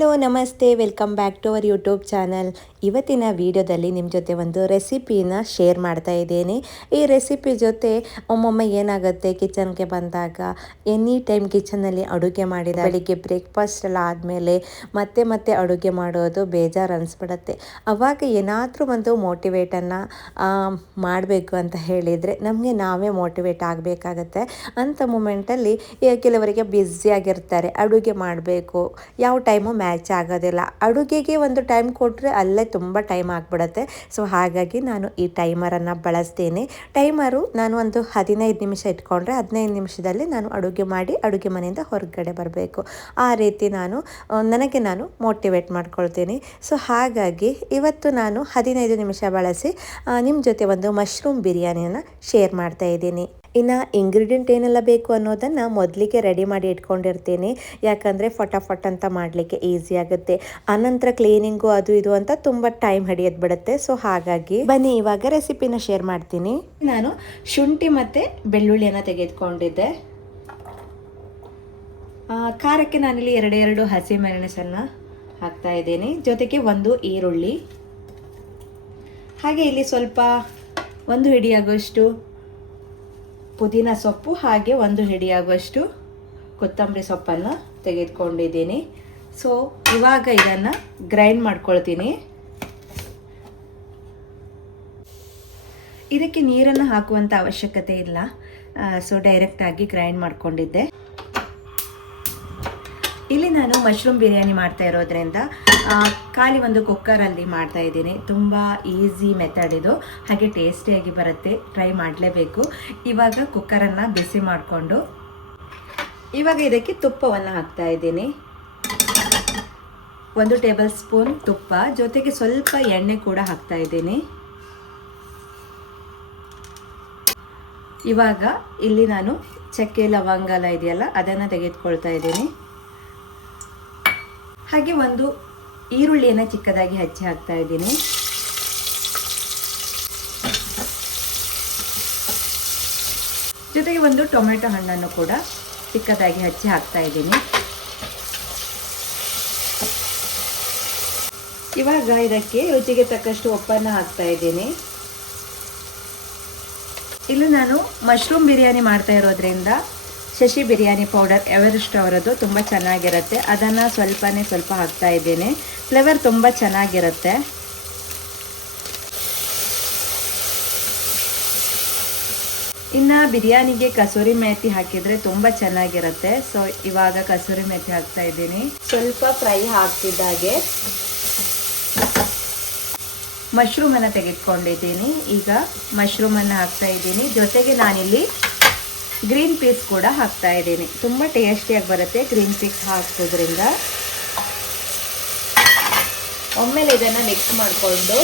Hello ನಮಸ್ತೆ, welcome back to our YouTube channel. ಇವತ್ತಿನ ವಿಡಿಯೋದಲ್ಲಿ ನಿಮ್ಮ ಜೊತೆ ಒಂದು ರೆಸಿಪಿನ ಶೇರ್ ಮಾಡ್ತಾ ಇದ್ದೀನಿ. ಈ ರೆಸಿಪಿ ಜೊತೆ ಒಮ್ಮೊಮ್ಮೆ ಏನಾಗುತ್ತೆ, ಕಿಚನ್ಗೆ ಬಂದಾಗ ಎನಿ ಟೈಮ್ ಕಿಚನ್ನಲ್ಲಿ ಅಡುಗೆ ಮಾಡಿದ ಬೆಳಿಗ್ಗೆ ಬ್ರೇಕ್ಫಾಸ್ಟ್ ಎಲ್ಲ ಆದಮೇಲೆ ಮತ್ತೆ ಅಡುಗೆ ಮಾಡೋದು ಬೇಜಾರು ಅನಿಸ್ಬಿಡತ್ತೆ. ಅವಾಗ ಏನಾದರೂ ಒಂದು ಮೋಟಿವೇಟನ್ನು ಮಾಡಬೇಕು ಅಂತ ಹೇಳಿದರೆ ನಮಗೆ ನಾವೇ ಮೋಟಿವೇಟ್ ಆಗಬೇಕಾಗತ್ತೆ. ಅಂಥ ಮೂಮೆಂಟಲ್ಲಿ ಕೆಲವರಿಗೆ ಬ್ಯುಸಿಯಾಗಿರ್ತಾರೆ, ಅಡುಗೆ ಮಾಡಬೇಕು, ಯಾವ ಟೈಮು ಮ್ಯಾಚ್ ಆಗೋದಿಲ್ಲ. ಅಡುಗೆಗೆ ಒಂದು ಟೈಮ್ ಕೊಟ್ಟರೆ ಅಲ್ಲೇ ತುಂಬ ಟೈಮ್ ಆಗಿಬಿಡುತ್ತೆ. ಸೊ ಹಾಗಾಗಿ ನಾನು ಈ ಟೈಮರನ್ನು ಬಳಸ್ತೀನಿ. ಟೈಮರು ನಾನು ಒಂದು 15 ನಿಮಿಷ ಇಟ್ಕೊಂಡ್ರೆ 15 ನಿಮಿಷದಲ್ಲಿ ನಾನು ಅಡುಗೆ ಮಾಡಿ ಅಡುಗೆ ಮನೆಯಿಂದ ಹೊರಗಡೆ ಬರಬೇಕು. ಆ ರೀತಿ ನನಗೆ ನಾನು ಮೋಟಿವೇಟ್ ಮಾಡ್ಕೊಳ್ತೀನಿ. ಸೊ ಹಾಗಾಗಿ ಇವತ್ತು ನಾನು 15 ನಿಮಿಷ ಬಳಸಿ ನಿಮ್ಮ ಜೊತೆ ಒಂದು ಮಶ್ರೂಮ್ ಬಿರಿಯಾನಿಯನ್ನು ಶೇರ್ ಮಾಡ್ತಾ ಇದ್ದೀನಿ. ಇನ್ನು ಇಂಗ್ರೀಡಿಯೆಂಟ್ ಏನೆಲ್ಲ ಬೇಕು ಅನ್ನೋದನ್ನು ಮೊದಲಿಗೆ ರೆಡಿ ಮಾಡಿ ಇಟ್ಕೊಂಡಿರ್ತೀನಿ. ಯಾಕಂದರೆ ಫಟಾಫಟ್ ಅಂತ ಮಾಡಲಿಕ್ಕೆ ಈಸಿ ಆಗುತ್ತೆ. ಆನಂತರ ಕ್ಲೀನಿಂಗು ಅದು ಇದು ಅಂತ ತುಂಬ ಟೈಮ್ ಹಿಡಿಯೋದು ಬಿಡುತ್ತೆ. ಸೊ ಹಾಗಾಗಿ ಬನ್ನಿ ಇವಾಗ ರೆಸಿಪಿನ ಶೇರ್ ಮಾಡ್ತೀನಿ. ನಾನು ಶುಂಠಿ ಮತ್ತು ಬೆಳ್ಳುಳ್ಳಿಯನ್ನು ತೆಗೆದುಕೊಂಡಿದ್ದೆ. ಖಾರಕ್ಕೆ ನಾನಿಲ್ಲಿ ಎರಡು ಹಸಿಮೆಣಸನ್ನು ಹಾಕ್ತಾ ಇದ್ದೀನಿ. ಜೊತೆಗೆ ಒಂದು ಈರುಳ್ಳಿ, ಹಾಗೆ ಇಲ್ಲಿ ಸ್ವಲ್ಪ ಒಂದು ಹಿಡಿಯಾಗುವಷ್ಟು ಪುದೀನ ಸೊಪ್ಪು, ಹಾಗೆ ಒಂದು ಹಿಡಿಯಾಗುವಷ್ಟು ಕೊತ್ತಂಬರಿ ಸೊಪ್ಪನ್ನು ತೆಗೆದುಕೊಂಡಿದ್ದೀನಿ. ಸೊ ಇವಾಗ ಇದನ್ನು ಗ್ರೈಂಡ್ ಮಾಡ್ಕೊಳ್ತೀನಿ. ಇದಕ್ಕೆ ನೀರನ್ನು ಹಾಕುವಂಥ ಅವಶ್ಯಕತೆ ಇಲ್ಲ. ಸೊ ಡೈರೆಕ್ಟಾಗಿ ಗ್ರೈಂಡ್ ಮಾಡ್ಕೊಂಡಿದ್ದೆ. ಇಲ್ಲಿ ನಾನು ಮಶ್ರೂಮ್ ಬಿರಿಯಾನಿ ಮಾಡ್ತಾ ಇರೋದ್ರಿಂದ ಖಾಲಿ ಒಂದು ಕುಕ್ಕರಲ್ಲಿ ಮಾಡ್ತಾ ಇದ್ದೀನಿ. ತುಂಬ ಈಸಿ ಮೆಥಡ್ ಇದು, ಹಾಗೆ ಟೇಸ್ಟಿಯಾಗಿ ಬರುತ್ತೆ. ಟ್ರೈ ಮಾಡಲೇಬೇಕು. ಇವಾಗ ಕುಕ್ಕರನ್ನು ಬಿಸಿ ಮಾಡಿಕೊಂಡು ಇವಾಗ ಇದಕ್ಕೆ ತುಪ್ಪವನ್ನು ಹಾಕ್ತಾ ಇದ್ದೀನಿ. 1 ಟೇಬಲ್ ಸ್ಪೂನ್ ತುಪ್ಪ, ಜೊತೆಗೆ ಸ್ವಲ್ಪ ಎಣ್ಣೆ ಕೂಡ ಹಾಕ್ತಾ ಇದ್ದೀನಿ. ಇವಾಗ ಇಲ್ಲಿ ನಾನು ಚಕ್ಕೆ ಲವಂಗ ಎಲ್ಲ ಇದೆಯಲ್ಲ ಅದನ್ನು ತೆಗೆದುಕೊಳ್ತಾ ಇದ್ದೀನಿ. ಹಾಗೆ ಒಂದು ಈರುಳ್ಳಿಯನ್ನು ಚಿಕ್ಕದಾಗಿ ಹಚ್ಚಿ ಹಾಕ್ತಾ ಇದ್ದೀನಿ. ಜೊತೆಗೆ ಒಂದು ಟೊಮೆಟೊ ಹಣ್ಣನ್ನು ಕೂಡ ಚಿಕ್ಕದಾಗಿ ಹಚ್ಚಿ ಹಾಕ್ತಾ ಇದ್ದೀನಿ. ಇವಾಗ ಇದಕ್ಕೆ ರುಚಿಗೆ ತಕ್ಕಷ್ಟು ಉಪ್ಪನ್ನು ಹಾಕ್ತಾ ಇದ್ದೀನಿ. ಇಲ್ಲಿ ನಾನು ಮಶ್ರೂಮ್ ಬಿರಿಯಾನಿ ಮಾಡ್ತಾ ಇರೋದ್ರಿಂದ ಶಶಿ ಬಿರಿಯಾನಿ ಪೌಡರ್ ಎವರೆಸ್ಟ್ ಅವರದ್ದು ತುಂಬ ಚೆನ್ನಾಗಿರುತ್ತೆ. ಅದನ್ನು ಸ್ವಲ್ಪ ಹಾಕ್ತಾ ಇದ್ದೀನಿ. ಫ್ಲೇವರ್ ತುಂಬ ಚೆನ್ನಾಗಿರುತ್ತೆ. ಇನ್ನು ಬಿರಿಯಾನಿಗೆ ಕಸೂರಿ ಮೇಥಿ ಹಾಕಿದರೆ ತುಂಬ ಚೆನ್ನಾಗಿರುತ್ತೆ. ಸೊ ಇವಾಗ ಕಸೂರಿ ಮೇಥಿ ಹಾಕ್ತಾ ಇದ್ದೀನಿ. ಸ್ವಲ್ಪ ಫ್ರೈ ಆಗ್ತಿದ್ದಾಗೆ ಮಶ್ರೂಮನ್ನು ತೆಗೆದುಕೊಂಡಿದ್ದೀನಿ. ಈಗ ಮಶ್ರೂಮನ್ನು ಹಾಕ್ತಾ ಇದ್ದೀನಿ. ಜೊತೆಗೆ ನಾನಿಲ್ಲಿ ಗ್ರೀನ್ ಪೀಸ್ ಕೂಡ ಹಾಕ್ತಾ ಇದ್ದೀನಿ. ತುಂಬ ಟೇಸ್ಟಿಯಾಗಿ ಬರುತ್ತೆ ಗ್ರೀನ್ ಪೀಸ್ ಹಾಕೋದ್ರಿಂದ. ಒಮ್ಮೆಲೆ ಇದನ್ನು ಮಿಕ್ಸ್ ಮಾಡಿಕೊಂಡು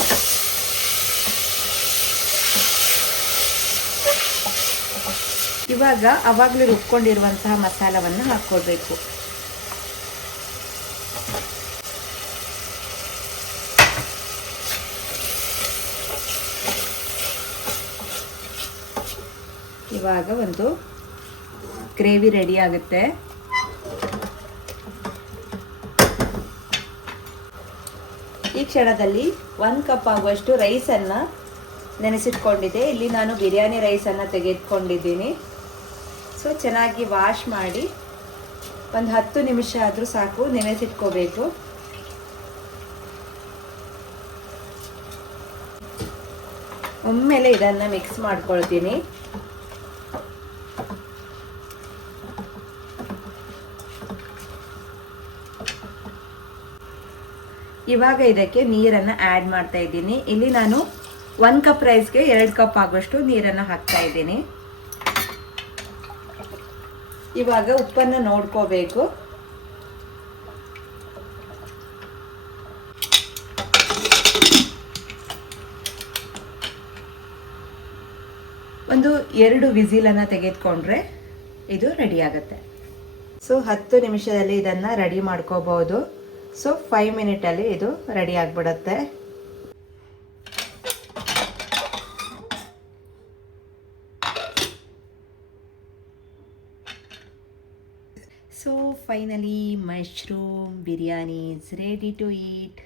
ಇವಾಗ ಆವಾಗಲೇ ರುಬ್ಕೊಂಡಿರುವಂತಹ ಮಸಾಲವನ್ನು ಹಾಕ್ಕೊಳ್ಬೇಕು. ಇವಾಗ ಒಂದು ಗ್ರೇವಿ ರೆಡಿ ಆಗುತ್ತೆ. ಈ ಕ್ಷಣದಲ್ಲಿ 1 ಕಪ್ ಆಗುವಷ್ಟು ರೈಸನ್ನು ನೆನೆಸಿಟ್ಕೊಂಡಿದ್ದೆ. ಇಲ್ಲಿ ನಾನು ಬಿರಿಯಾನಿ ರೈಸನ್ನು ತೆಗೆದುಕೊಂಡಿದ್ದೀನಿ. ಸೊ ಚೆನ್ನಾಗಿ ವಾಶ್ ಮಾಡಿ ಒಂದು 10 ನಿಮಿಷ ಆದರೂ ಸಾಕು, ನೆನೆಸಿಟ್ಕೋಬೇಕು. ಒಮ್ಮೆಲೆ ಇದನ್ನು ಮಿಕ್ಸ್ ಮಾಡ್ಕೊಳ್ತೀನಿ. ಇವಾಗ ಇದಕ್ಕೆ ನೀರನ್ನು ಆ್ಯಡ್ ಮಾಡ್ತಾ ಇದ್ದೀನಿ. ಇಲ್ಲಿ ನಾನು 1 ಕಪ್ ರೈಸ್ಗೆ 2 ಕಪ್ ಆಗುವಷ್ಟು ನೀರನ್ನು ಹಾಕ್ತಾ ಇದ್ದೀನಿ. ಇವಾಗ ಉಪ್ಪನ್ನು ನೋಡ್ಕೋಬೇಕು. ಒಂದು 2 ವಿಸಿಲನ್ನು ತೆಗೆದುಕೊಂಡ್ರೆ ಇದು ರೆಡಿ ಆಗುತ್ತೆ. ಸೊ 10 ನಿಮಿಷದಲ್ಲಿ ಇದನ್ನು ರೆಡಿ ಮಾಡ್ಕೋಬಹುದು. ಸೊ 5 ಮಿನಿಟಲ್ಲಿ ಇದು ರೆಡಿ ಆಗಿಬಿಡುತ್ತೆ. So so finally mushroom biryani is ready to eat.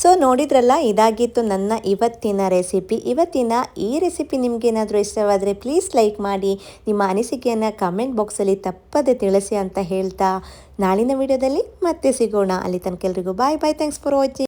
So ನೋಡಿದ್ರಲ್ಲ, ಇದಾಗಿತ್ತು ನನ್ನ ಇವತ್ತಿನ ರೆಸಿಪಿ. ಇವತ್ತಿನ ಈ ರೆಸಿಪಿ ನಿಮಗೇನಾದರೂ ಇಷ್ಟವಾದರೆ ಪ್ಲೀಸ್ ಲೈಕ್ ಮಾಡಿ, ನಿಮ್ಮ ಅನಿಸಿಕೆಯನ್ನು ಕಮೆಂಟ್ ಬಾಕ್ಸಲ್ಲಿ ತಪ್ಪದೆ ತಿಳಿಸಿ ಅಂತ ಹೇಳ್ತಾ ನಾಳಿನ ವಿಡಿಯೋದಲ್ಲಿ ಮತ್ತೆ ಸಿಗೋಣ. ಅಲ್ಲಿ ತನಕ ಎಲ್ರಿಗೂ bye bye. Thanks for watching.